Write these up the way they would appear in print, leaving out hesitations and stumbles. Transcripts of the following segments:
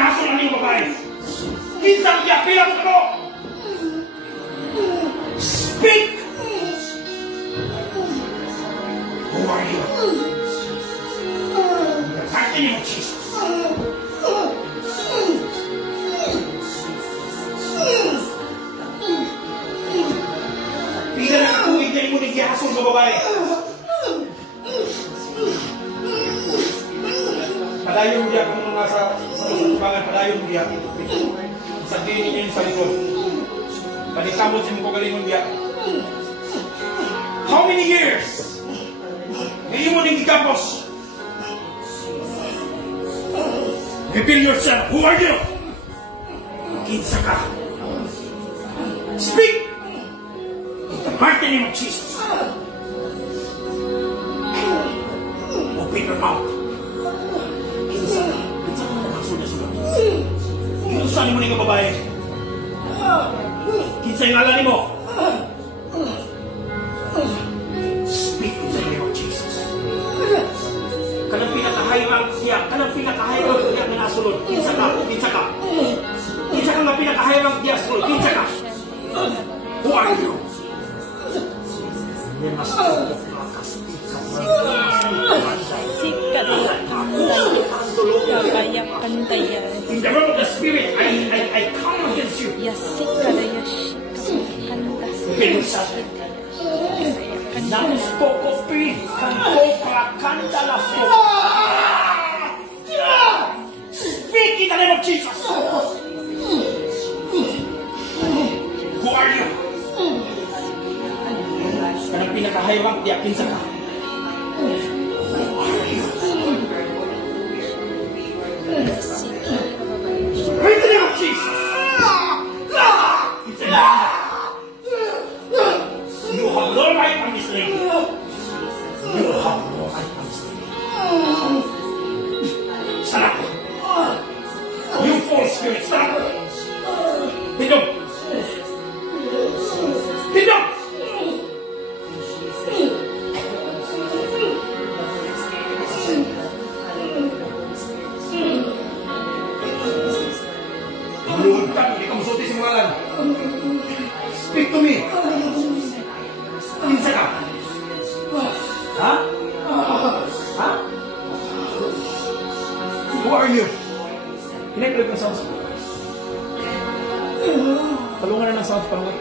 Gihasol na niyo babae. Kinsang yapilang ko. Speak! Who are you? In the mighty name of Jesus. Pila na katuwid na mo nagihasol ka babae. Padayon mo diya kung mga sa tubangan, padayon mo diya. Sabihin niyo yung sa likod. Panikamot siya mo kagalingon diya. How many years? Ngayon mo nang gigapos. Reveal yourself. Who are you? Kinsa ka? Speak! In the mighty name of Jesus. Open your mouth. Kinsa ka? Kinsa ka na magsulat-sulat? Kinsa mo ni ka babae? Kinsa yung ngalan mo? Speak in the name of Jesus. Kanang pinakahayang siya, kanang pinakahayang siya na nasulod. Kinsa ka? Kinsa ka? Kinsa ka nga pinakahayang siya nasulod? Kinsa ka? Who are you? You must go. In the realm of the spirit, I come against you. Speak in the name of Jesus. Who are you? Kanang pinakahayawang tiyakin sa ka. In the name of Jesus. You have no right on this lady. You have no right on this lady. Sarap. You false spirit, sarap. Tindog. Tindog. Speak to me. Kinsa ka? Ha? Ha? Who are you? Kinaipalag ng sounds. Talungan na ng sounds pa naman.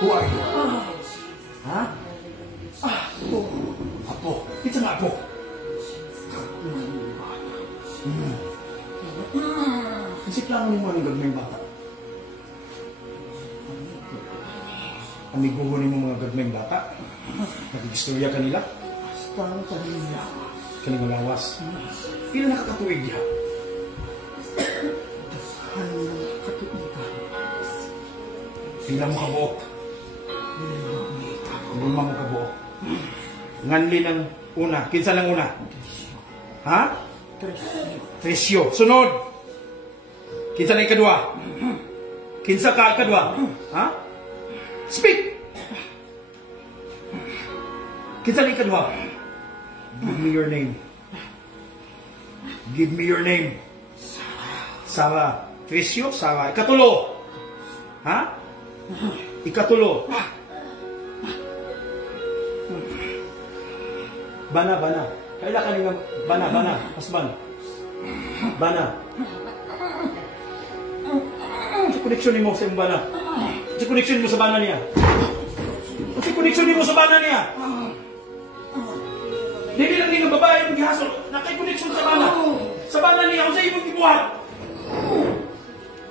Who are you? Ha? Apo. Apo. Kinsa nga apo? Isip lang mo ng gagmay bata. Amiguhon mo mga gagmay bata. Nag-istorya kanila. Parang kanila. Kanila lawas. Pila nakakatuwid niya? Pila mo kabuok. Lima mo kabuok. Nganli ng una. Kinsa lang una? Ha? Tresyo. Sunod. Kinsa na ikadua? Kinsa ka ikadua? Ha? Speak! Kinsa na ikadua? Give me your name. Give me your name. Sarah. Tresyo, Sarah. Ikatulo. Ha? Ikatulo. Bana, bana. Kaila ka nga, bana, bana. Asban. Bana. Sa koneksyon mo sa iyong bana. Sa koneksyon mo sa bana niya. Sa koneksyon mo sa bana niya. Hindi lang din ang babae yung gihasol. Nakay-koneksyon sa bana. Sa bana niya. Kung sa ibang gibuhat.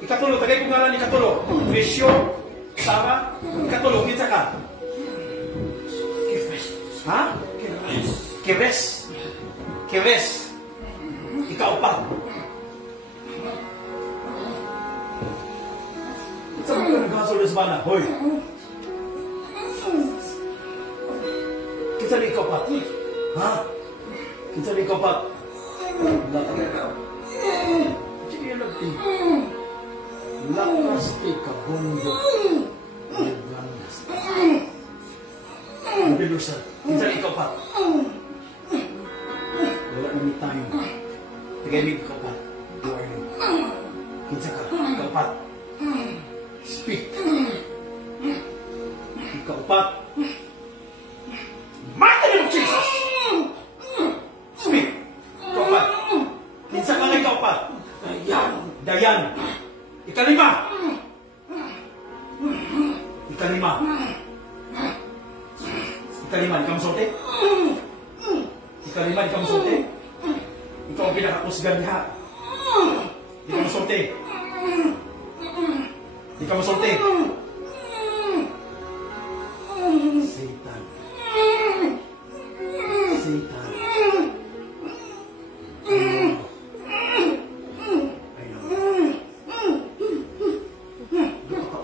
Ikatulo. Tagay kong ngalan ikatulo. Tresyo. Sarah. Ikatulo. Kinsa ka? Keves. Ha? Keves. Keves. Ikaw pa. Saan ka nag-hasol sa bana? Hoy! Kinsa ni ikaw pa? Ha? Kinsa ni ikaw pa? Lakas ti kabundo. Bilusan. Kinsa ni ikaw pa? Wala na ni time. Tagay ni ikaw pa. Kinsa ka? Ikaupat. Speak. Ikaupat. Mighty name of Jesus. Speak. Ikaupat. Kinsa ka na ikaupat? Dayan. Ikalima. Ikalima. Ikalima, di ka masulti? Ikalima, di ka masulti? Ikaw ang pinakakusgan niya. Di ka masulti. Di ka masulti. Satan. Satan.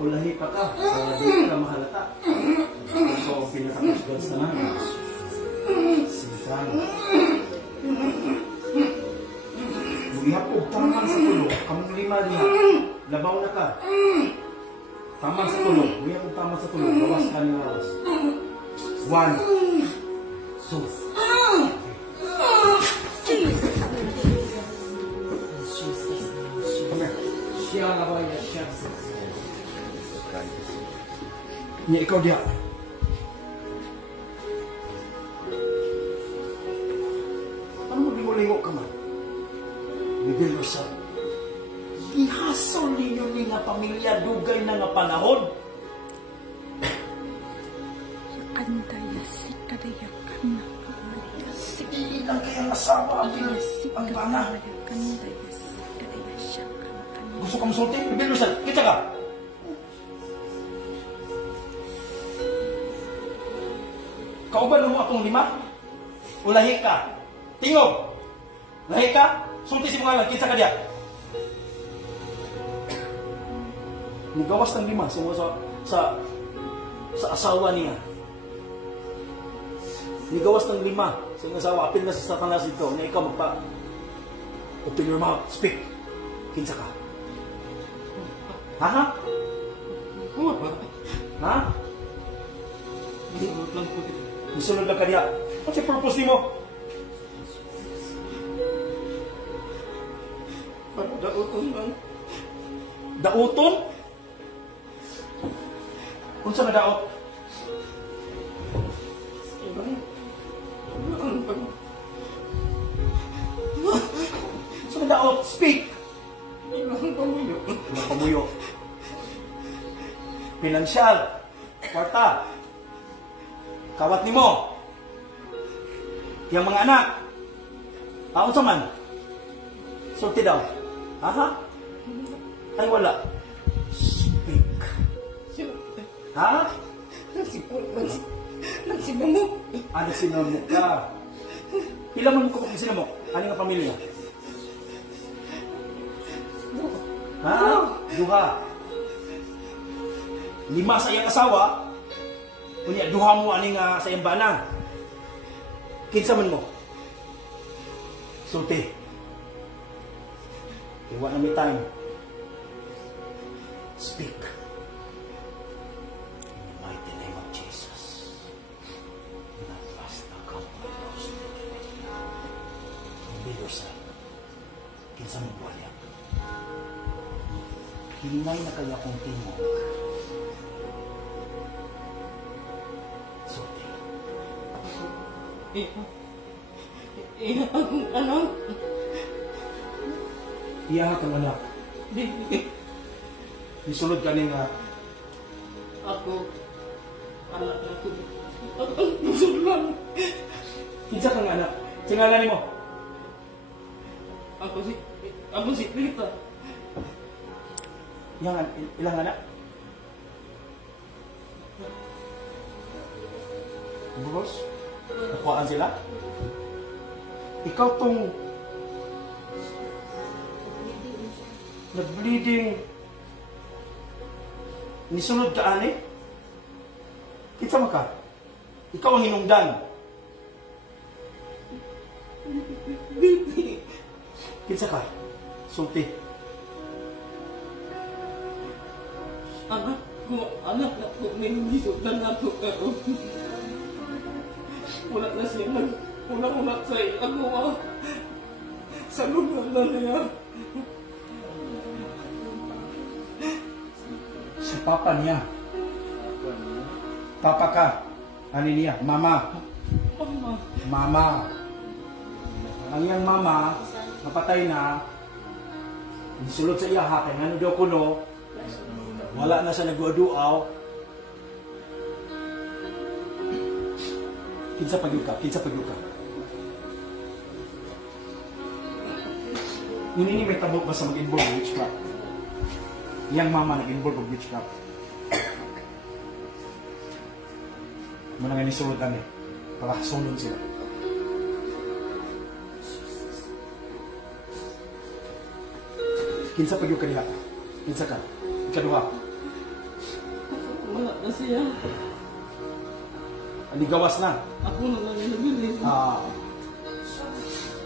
Ulahi pa ka, para di ka mahalata. Ikaw ang pinakakusgan sa namin. Satan. Ihapog, taman sa tulog. Kamong lima niya. Labaw na ka. Taman sa tulog. Ihapog, taman sa tulog. Bawas ka niya lawas. 1, 2. Come here. Siya nga ba yan? Siya. Niya, ikaw diya. Ano mo ka man? Reveal yourself. Ihasol ninyo ni nga pamilya dugay na nga panahon. Yakandaya sikadaya kana. Ilan kayang asawa ang bana. Yakandaya sikadaya siya kana. Gusto ka masulti? Reveal yourself. Kita ka. Kauban mo akong lima? O lahi ka? Tingog! Lahi ka? Sulti si mga lang, kinsa ka diya? Nigawas ng lima sa asawa niya. Nigawas ng lima sa iyong asawa. Apil na sa Satanas ito na ikaw magpa... Open your mouth. Speak. Kinsa ka? Ha? Ha? Isunod lang ka diya. What's yung purpose ni mo? Dauton lang. Dauton? Unsa nga daot? Unsa nga daot? Speak! Ilang pamuyo. Ilang pamuyo. Pinansyal. Kwarta. Kawat ni mo. Yang mga anak. Unsa man? Sulti daw. Aha? Ay wala. Speak. Ha? Nagsinamok. Nagsinamok ka. Ilang man ko nagsinamok? Ano nga pamilya? Ha? Duha. 5 sa iyang asawa. Kunya, duha mo ani nga sa iyang bana. Kinsa man mo? Sulti. Iwa na may time. Speak. In the mighty name of Jesus. Not last the couple of those. Reveal yourself. Kinsa mong buwalya. Hinay na kayo akong tingog. Sulti. Akong anak. Iya kang anak. Disulod ka nga. Ako. Anak na ko. Ang musulan. Kinsa kang anak? Singalan mo? Ako si Rita. Ilang anak? Bros? Nakuhaan sila? Ikaw tong nag-bleeding nisunod ka ani? Kinsa man ka? Ikaw ang hinungdan. Kinsa ka? Sulti. Anak na ko nindisot na nato ako. Wala na siya wala sa ako. Sa lugar na niya. papa niya. Papa ka. Ano niya? Mama. Mama. Mama. Ang iyang mama, napatay na, sulod sa iya ha, kaya ano daw kuno, wala na siya nag-uaduaw. Kinsa pagyud ka, kinsa pagyud ka. Ini may tabo ba sa mag-involve with witchcraft? Iyang mama nag-involve with witchcraft. Muna nga nisulod kami, para sunod sila. Kinsa pagyud ka diha? Kinsa ka? Ikaduha. Wala na siya. Ani gawas na. Ako na lang nabili.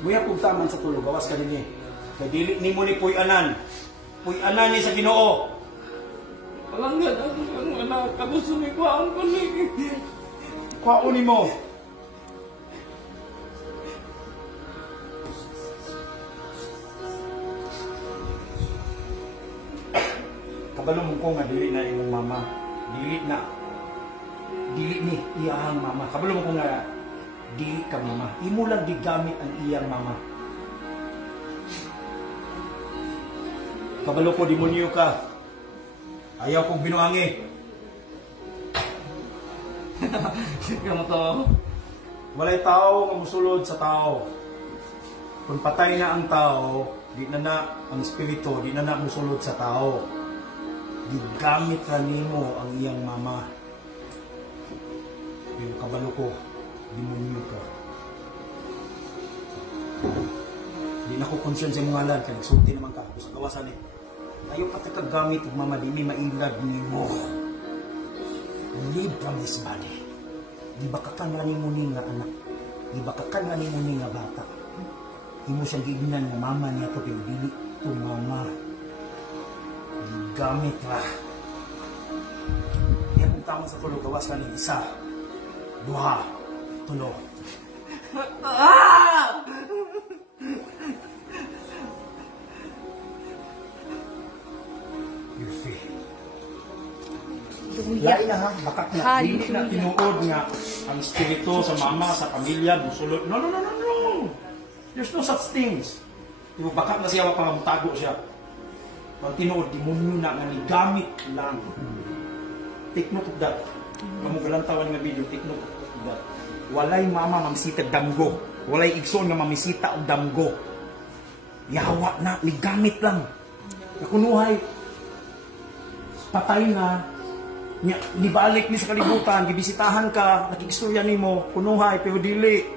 Muya pug taman sa tulo, gawas ka dinhi. Kay dili nimo ni puy-anan. Puy-anan ni sa Ginoo. Palanggan ako ang anak. Ako sumikwaon ko ni. Kwaon nimo. Kabalo mo ko nga dili na imong mama. Dili na. Dili ni iyang mama. Kabalo mo ko nga dili ka mama. Imo lang digamit ang iyang mama. Kabalo ko demonyo ka. Ayaw kong binuangi. Sige mo to. Walay tao nga musulod sa tao. Kung patay na ang tao, di na ang espiritu, di na musulod sa tao. Gigamit ra nimo ang iyang mama. Yung kabalo ko, demonyo ka. Di na ko concern sa mga ngalan, kaya nagsulti naman ka. Sa kawasan eh. Ayaw ka kagamit ng mama, di may mailad nimo. Live from this body. Di ba kakangani mo ni nga anak? Di ba kakangani mo ni nga bata? Di mo siyang giinan na mama niya to, pero dili to mama. Gamit ra. Yan kung tama sa tulo, gawas ka ng isa, duha, tulo. You're free. Lain na ha, bakak na. Hindi na tinuod nga ang espiritu sa mama, sa pamilya, busulod. No. There's no such things. Yung bakak na siya, wapang mutago siya. Pag tinuod, demonyo na nga ni gamit lang. Take note of that. Kamu galantawan nga video, take note of that. Walay mama mamisita damgo. Walay igsoon nga mamisita og damgo. Yawa na, ni gamit lang. Kakunuhay, patay na, nibalik ni sa kalibutan, gibisitahan ka, nakikistorya nimo, kunuhay, pero dili.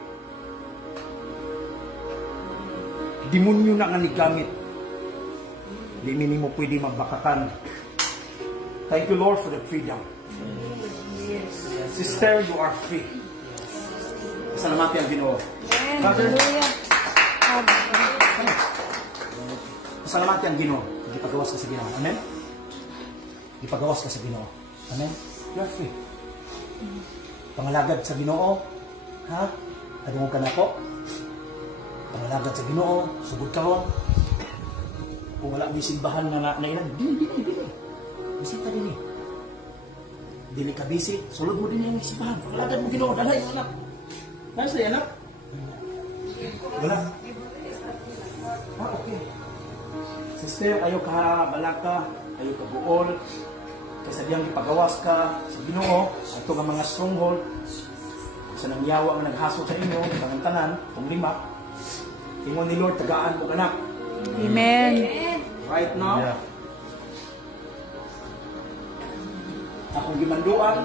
Demonyo na nga ni gamit. Di mo pwede magbakakan. Thank you, Lord, for the freedom. Sister, you are free. Pasalamati ang Ginoo. Hallelujah. Pasalamati ang Ginoo. Ipagawas ka sa Ginoo. Amen? Ipagawas ka sa Ginoo. Amen? You are free. Pangalagad sa Ginoo. Ha? Kadungog ka na po. Pangalagad sa Ginoo. Sugod ka ron. Kung wala may simbahan na nailan, dili. Bisita din eh. Dili ka busy, sulod mo din yung simbahan. Pangalagad mo Ginoo, dalay yung anak. Nasa yung anak? Wala. Okay. Sister, ayaw ka balaka, ayaw ka buol. Kasi diyang ipagawas ka sa Ginoo, ito ang mga stronghold. Sa nangyawa nga naghasot sa inyo, pangantanan, kung lima. Ingon ni Lord, tagaan mo anak. Amen. Right now, akong gimanduan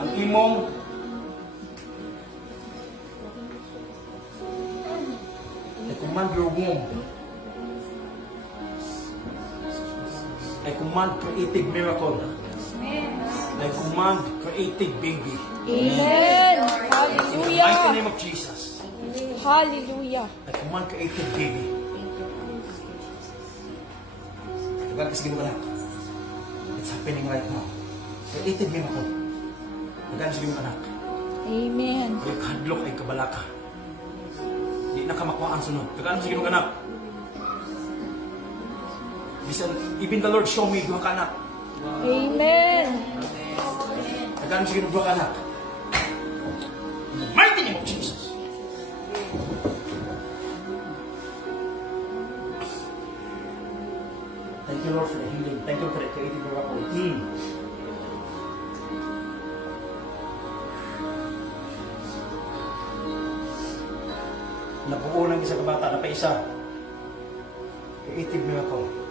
ang imong I command your womb. I command creative miracle. I command creative baby. Amen. In the Hallelujah. mighty name of Jesus. Hallelujah. I command creative baby. Tagal kasi ginawa na. It's happening right now. Creative miracle. Tagal kasi ginawa anak. Amen. Ay kadlok ay kabalaka. Di na ka makuha ang sunod. Tagal kasi ginawa anak. Even the Lord show me duha ka anak. Amen. Nagano sige nublo ka na. In the mighty name of Jesus. Thank you, Lord, for the healing. Thank you for the creative miracle. Nabuo ng isang bata na pa isa. Creative miracle.